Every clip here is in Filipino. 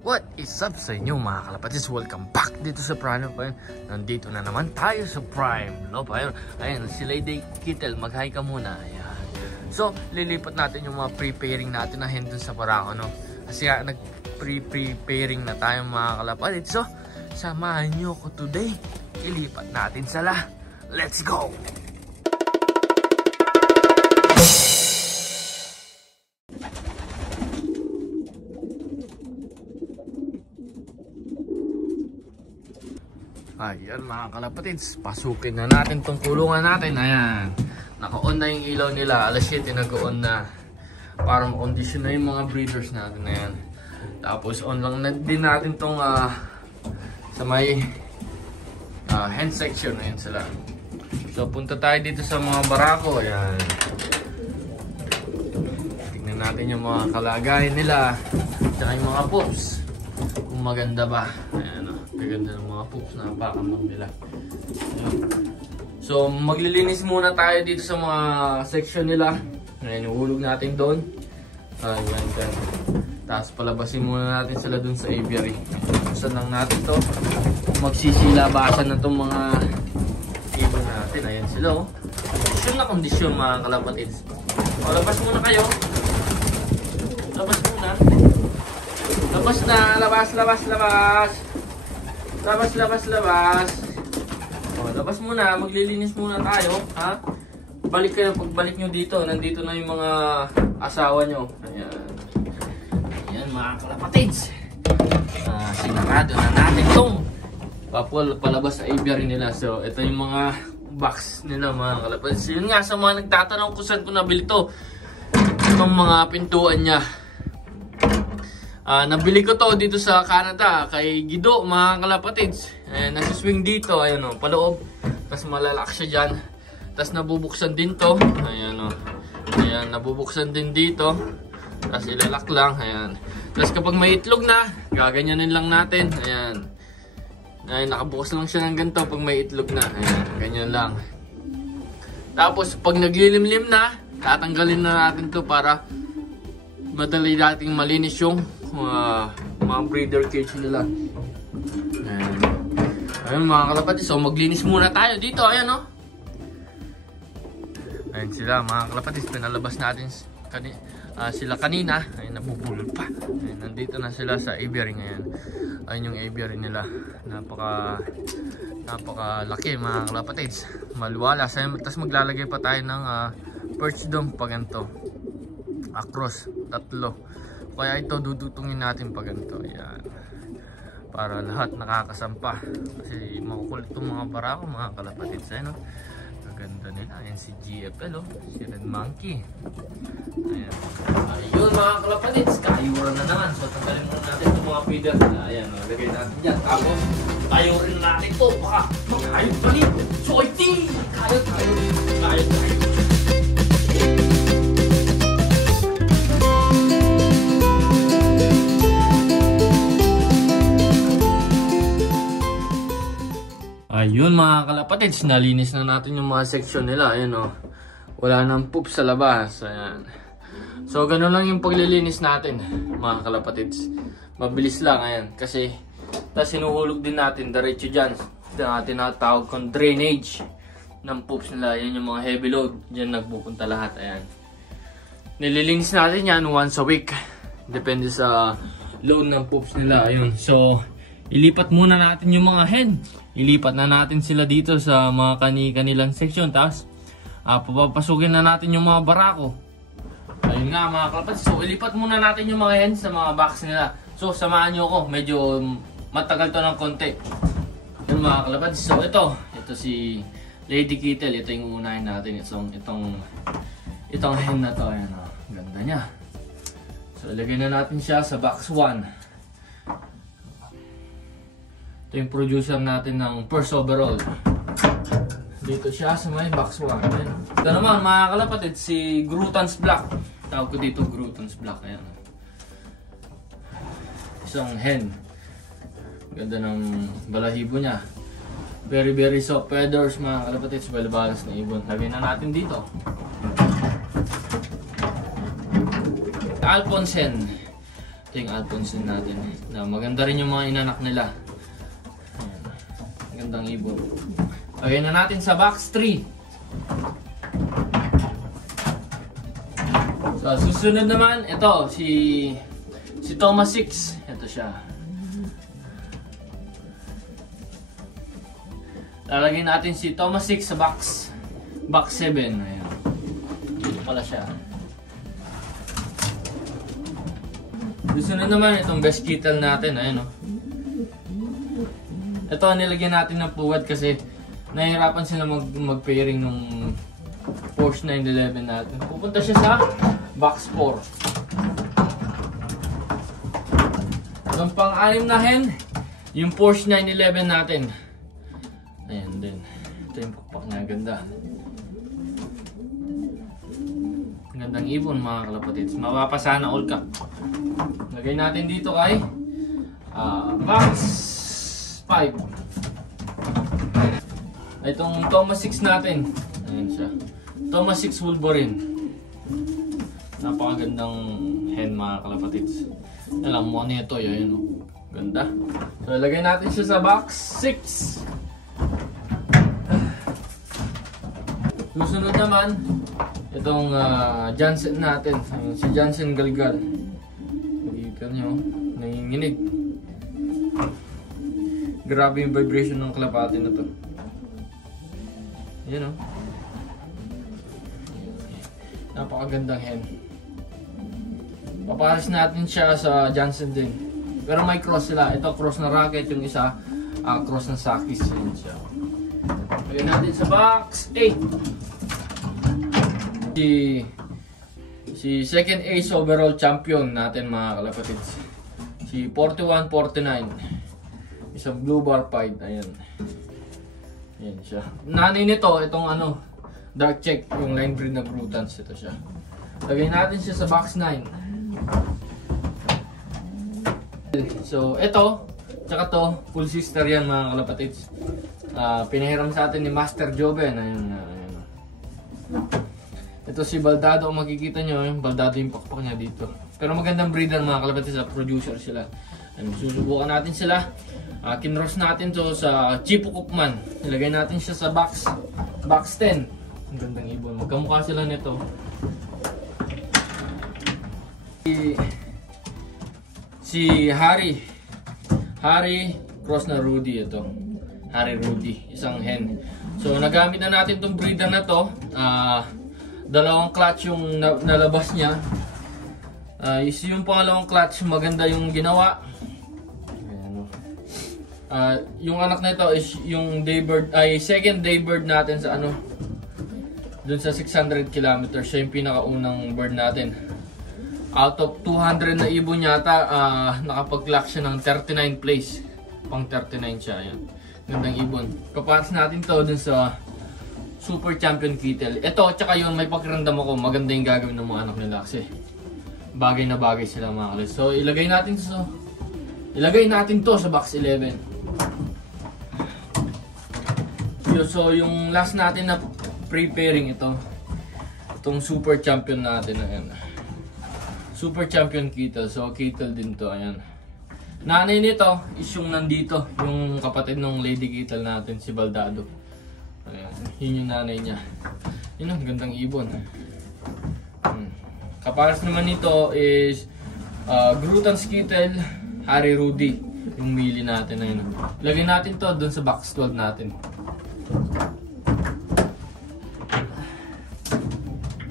What is up sa inyo mga kalapatid? Welcome back dito sa Prime Love. Nandito na naman tayo sa Prime Love. Ayan, si Lady Kittel, mag-hi ka muna. Ayan. So, lilipat natin yung mga preparing natin na hen dun sa barako, no? Kasi nag-preparing na tayo mga kalapatid. So, samahan nyo ko today. Ilipat natin sila. Let's go! Ayan mga kalapatids, pasukin na natin tong kulungan natin. Ayan, naka-on na yung ilaw nila. Alas 7 nag-on na. Parang condition na yung mga breeders natin. Ayan. Tapos on lang na din natin tong sa may hen section. Ayan sila. So punta tayo dito sa mga barako. Ayan, tignan natin yung mga kalagayan nila, tsaka yung mga pups, kung maganda ba. Ayan, ganda ng mga poops na pakamang nila. So maglilinis muna tayo dito sa mga section nila. Ayan, uhulog natin doon. Ayan, tapos palabasin muna natin sila doon sa aviary. Buksan lang natin to. Magsisilabasan na itong mga ibon natin. Ayan sila, oh. Kondisyon na kondisyon mga kalapatids. Labas muna kayo. Labas muna. Labas na. Labas. O, labas muna, maglilinis muna tayo, ha? Balik kayo, pagbalik nyo dito, nandito na yung mga asawa nyo. Ayan. Ayan mga kalapatids. Sinarado na natin itong palabas sa aviary nila. So, ito yung mga box nila mga kalapatids. Yun nga, sa mga nagtatanong kung saan ko nabili to, itong mga pintuan niya. Nabili ko to dito sa Canada kay Guido mga kalapatids. Ayan, nasa swing dito, ayan o, paloob. Tapos malalak siya dyan. Tapos nabubuksan din to. Ayan o. Ayan, nabubuksan din dito. Tapos ilalak lang, ayan. Tapos kapag may itlog na, gaganyanin lang natin. Ayan. Ayan, nakabukas lang siya ng ganito pag may itlog na. Ayan, ganyan lang. Tapos pag naglilimlim na, tatanggalin na natin to para madali nating malinis yung mga breeder cage nila. Ayun mga kalapatids, so maglinis muna tayo dito. Ayan o. Ayun sila mga kalapatids, pinalabas natin sila kanina. Ayun, nabubulol pa. Ayun, nandito na sila sa aviary ngayon. Ayun yung aviary nila. Napaka laki mga kalapatids. Maluwalas. Tapos maglalagay pa tayo ng perch dome pa ganito. Across, 3. Kaya ito dudutungin natin pa ganito. Ayan. Para lahat nakakasampa. Kasi makukulit itong mga barako mga kalapatids. Ayan o. Gaganda nila. Ayan si GFL o. Si Red Monkey. Ayan. Ayun mga kalapatids. Kayuran na naman. So tanggalin muna natin itong mga feeder. Ayan o. Lagay natin dyan. Tapos kayurin natin ito. Baka magkayot palit. Soity! Kayot. Ayun mga kalapatids, nalinis na natin yung mga section nila. Ayun o, wala nang poop sa labas. Ayan. So gano'n lang yung paglilinis natin mga kalapatids. Mabilis lang, ayan. Kasi tapos sinuhulog din natin diretso dyan. Tinatawag kong drainage ng poops nila. Ayan yung mga heavy load, dyan nagpupunta lahat. Ayan. Nililinis natin yan once a week. Depende sa load ng poops nila. Ayun. So ilipat muna natin yung mga hen. Ilipat na natin sila dito sa mga kanilang section. Tapos papapasukin na natin yung mga barako. Ayun nga mga kalapatids. So ilipat muna natin yung mga hen sa mga box nila. So samahan nyo ako. Medyo matagal to ng konti. Yun mga kalapatids. So ito si Lady Kittel. Ito yung uunahin natin. Itong hen na to. Ayan o. Ganda niya. So ilagay na natin siya sa box 1. Ito yung producer natin ng first overall. Dito siya sa may box 1. Ito naman mga kalapatid, si Grutan's Black. Tawag ko dito Grutan's Black. Ayan. Isang hen. Ganda ng balahibo niya. Very soft feathers mga kalapatid. Balabalas na ibon. Lagyan na natin dito. Alphonse hen. Ito yung add-ons din natin. Na maganda rin yung mga inanak nila. Ayan. Magandang ibon. Lagay na natin sa box 3. So, susunod naman, ito, si Thomas 6. Ito siya. Lalagay natin si Thomas 6 sa box 7. Ayan. Dito pala siya. Susunod naman itong best kittle natin. Ayan, oh. Ito, nilagyan natin ng puwad kasi nahihirapan sila mag-pairing nung Porsche 911 natin. Pupunta siya sa box 4. Itong pang-anim na hen, yung Porsche 911 natin. Ayan din. Ito yung pakpak na ganda. Gandang ibon mga kalapatids. Mapapasana all ka. Lagay natin dito kay box 5. Itong Thomas 6 natin. Ayan siya. Thomas 6 Wolverine. Napakagandang hen mga kalapatids. Alam mo nito yun. Oh. Ganda. So lagay natin siya sa box 6. Susunod naman itong Jansen natin. Si Jansen Galgal. Nakikita nyo, nanginginig. Grabe yung vibration ng kalapati na to. Yan o. Napakagandang hen. Papares natin siya sa Jansen din. Pero may cross sila. Ito cross na rocket, yung isa cross na sakis. Yan siya. Lagyan natin sa box 8. Si second ace overall champion natin mga kalapatids. Si 41-49. Isang blue bar pied. Ayan. Ayan siya. Nanay nito, itong dark check, yung line breed na Brutans. Ito siya. Lagay natin siya sa box 9. So, ito, tsaka to, full sister yan mga kalapatids. Pinahiram sa atin ni Master Joven. Ayun. Ito si Baldado, kung makikita nyo, yung Baldado yung pakpak niya dito. Pero magandang breeder mga kalapatids, sa producer sila. Susubukan natin sila. Kinross natin to sa Chipo Cookman. Ilagay natin siya sa box 10. Ang gandang ibon. Magkamukha sila nito. Si Harry cross na Rudy ito. Harry Rudy, isang hen. So nagamit na natin tong breeder na to. Dalawang clutch yung nalabas niya. Yung pangalawang clutch, maganda yung ginawa. Yung anak na ito is yung daybird, second daybird natin sa dun sa 600 kilometers. Siya yung pinakaunang bird natin. Out of 200 na ibon yata, nakapag-clock siya ng 39 place. Pang 39 siya. Ayan. Gandang ibon. Kapatas natin to dun sa Super Champion Kittle. Ito, tsaka yun, may pakiramdam ako, maganda yung gagawin ng mga anak nila kasi bagay na bagay sila mga kalis. So, ilagay natin to sa box 11. So, yung last natin na preparing itong Super Champion natin. Ayan. Super Champion Kittle. So, Kittle din to. Ayan. Nanay nito is yung nandito, yung kapatid ng Lady Kittle natin, si Baldado. Ayan, yun yung nanay niya. Yun ang gandang ibon. Kapares naman nito is Brutans Kittle, Harry Rudy, yung mili natin. Ayun. Lagyan natin to dun sa box 12 natin.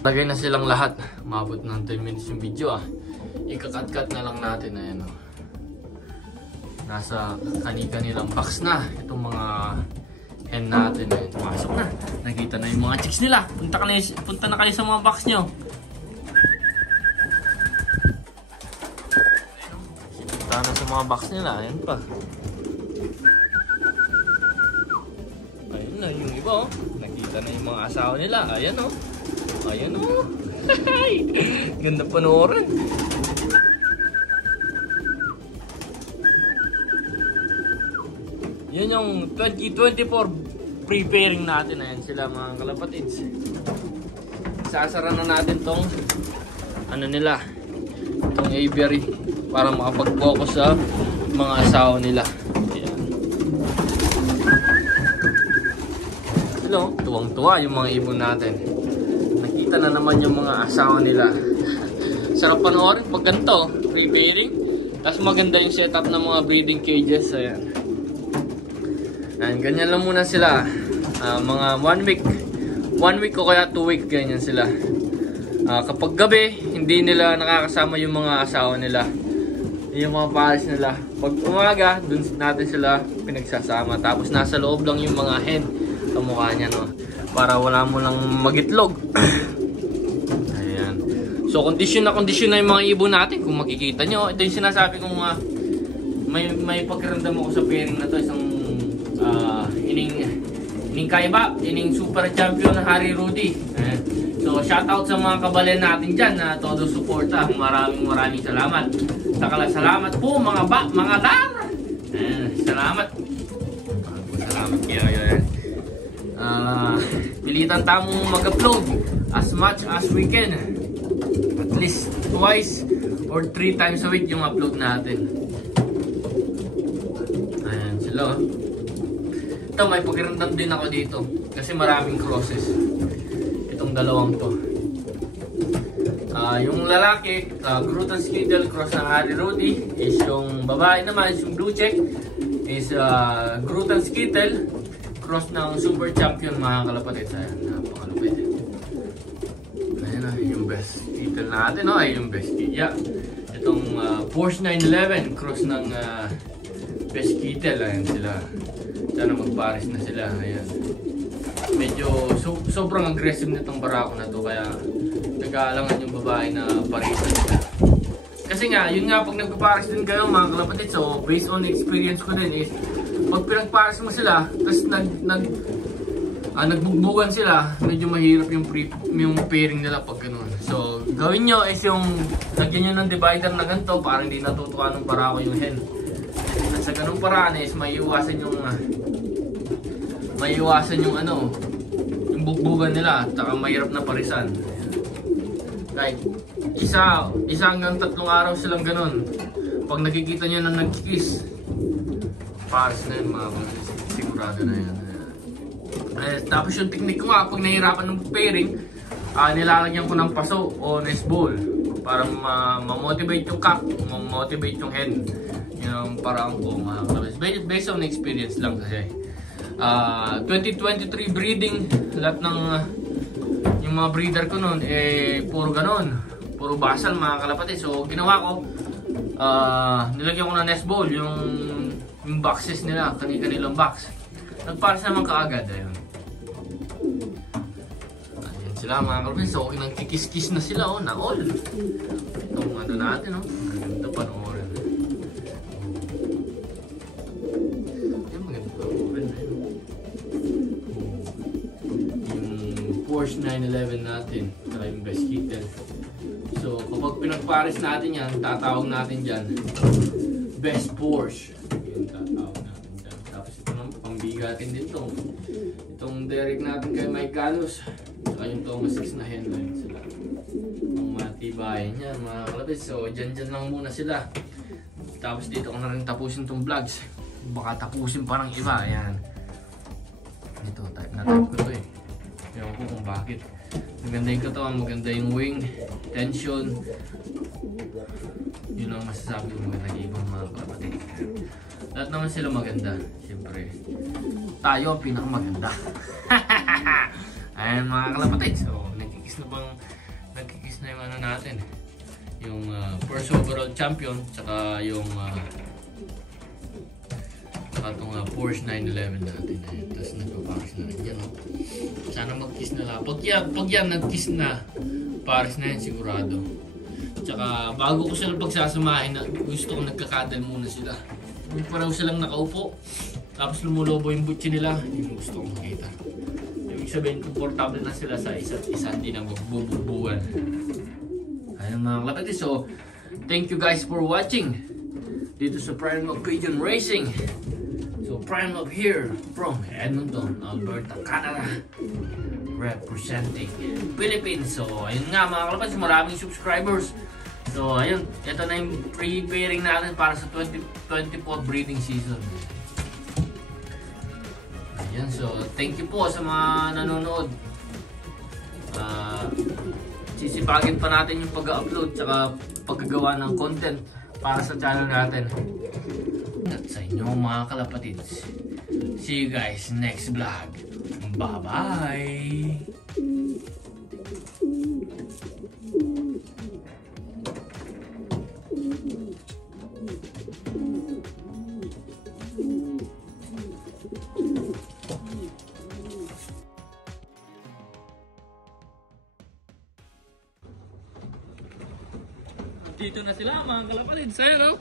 Lagay na silang lahat. Umabot ng 10 minutes yung video Ikakat-kat na lang natin. Ayan, nasa kani-kanilang box na itong mga hen natin. Ayun, pumasok na. Nakita na yung mga chicks nila. Punta na kayo sa mga box nyo. Punta na sa mga box nila. Ayan pa. Ayun na yung iba Nakita na yung mga asawa nila. Ayan Ayan ganda panoorin. Yan yung 2024 preparing natin. Ayan sila mga kalapatids. Sasara na natin tong nila. Itong aviary. para makapag-focus sa mga asawa nila. Ayan. Hello, tuwang-tuwa yung mga ibon natin. Nakita na naman yung mga asawa nila. Sarap panoorin pag ganito, pre-pairing. Tapos maganda yung setup ng mga breeding cages. Ayan. Ayan, ganyan lang muna sila. Mga 1 week. 1 week o kaya 2 week, ganyan sila. Kapag gabi, hindi nila nakakasama yung mga asawa nila. Yung mga pares nila. Pag umaga, dun natin sila pinagsasama. Tapos nasa loob lang yung mga hen. Kamukha niya, no? Para wala mo lang magitlog. Ayan. So, kondisyon na yung mga ibon natin. Kung makikita nyo, ito yung sinasabi kong may pagkaramdam ako sa pairing na to. Isang ining kaiba, ining super champion na Harry Rudy. Ayan. So, shoutout sa mga kabalen natin dyan na todo suporta. Maraming salamat. Salamat po mga dar. Salamat. Salamat kayo. Pilitan tamong mag-upload as much as we can. At least twice or 3 times a week yung upload natin. Ayan sila. Ito, may pakiramdam din ako dito kasi maraming crosses itong dalawang to. Yung lalaki, Grutan Skiddle cross ng Harry Rudy, is yung babae naman, yung blue check is Grutan Skiddle cross ng super champion, mga kalapatid. Ayan, napakalapit. Ayan na, yung best Skiddle natin, no? Ay, yung best Skiddle. Yeah. Itong Porsche 911 cross ng best Skiddle. Ayan sila. Sana magpares na sila. Ayan. Medyo sobrang aggressive nitong barako na to, kaya nag-aalangan yung babae na parisan nila. Kasi nga, yun nga, pag nagpapares din kayo mga kalapatid, so based on experience ko din is pag pinagpares mo sila, tapos nagbugbugan sila, medyo mahirap yung pairing nila pag gano'n. So gawin nyo is yung lagyan nyo ng divider na ganito para hindi natutukan ng barako yung hen. At sa ganung paraan is maiiwasan yung yung bugbugan nila at saka mahirap na parisan. Like isa hanggang 3 araw silang ganun. Pag nakikita nyo na nagkikis, pares na yun mga kapatid, sigurado na yan. Tapos yung technique ko nga, pag nahihirapan ng pairing, nilalagyan ko ng paso o nest ball para ma-motivate yung cock, ma-motivate yung hen. Yun ang parang ko mga kapatid. Based on experience lang kasi. 2023 breeding, lahat ng yung mga breeder ko noon puro ganon, puro basal mga kalapatid. So ginawa ko, nilagyan ko ng nest ball yung boxes nila, kanilang box. Nagpares naman kaagad. Ayun sila mga kalapatid. So nagkikis-kis na sila, na all. Itong ano natin, ganda panoorin. Porsche 911 natin, saka yung best kitten. So kapag pinagpares natin yan, tatawag natin dyan best Porsche. Yun, tatawag natin dyan. Tapos ito naman, pambigatin din to. Itong Derek natin kay Mike Galus, saka yung Thomas 6 na headline sila. Ang matibayan yan mga kalapit. So dyan lang muna sila. Tapos dito ko na rin tapusin itong vlogs. Baka tapusin pa ng iba. Ayan. Ito, type ko to eh. Ewan ko kung bakit. Maganda yung katawan, maganda yung wing, tension. Yun ang masasabi ko maganda ibang mga kapatid. Lahat naman sila maganda. Siyempre, tayo ang pinakamaganda. Ayan mga kalapatid. So, nagkikis na yung ano natin. Yung first overall champion, tsaka yung itong Porsche 911 natin. Tapos nagpapares na rin yan. Sana mag-kiss na lang. Pag yan nag-kiss na, pares na yan sigurado. Tsaka bago ko sila pagsasamahin, gusto ko nagkakadal muna sila. Yung paraw silang nakaupo, tapos lumulobo yung butsi nila, yung gusto kong makita. Yung sabihin, komportable na sila sa isa't isa, hindi na magbububuan. Ayun mga kapatid. So, thank you guys for watching dito sa Prime of Pigeon Racing. So Prime Love here from Edmonton, Alberta, Canada, representing Philippines. So ayun nga mga kalapatid, maraming subscribers. So ayun, ito na yung preparing natin para sa 2024 breeding season. Ayan, so thank you po sa mga nanonood. Sisipagin pa natin yung pag-upload tsaka paggagawa ng content para sa channel natin. At sa inyo mga kalapatids. See you guys next vlog. Bye-bye! Dito na sila mga kalapatid, sa'yo.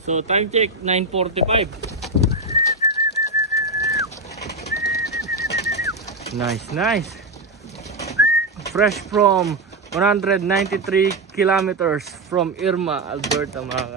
So time check 9:45. Nice. Fresh from 193 kilometers from Irma, Alberta mga kalapatid.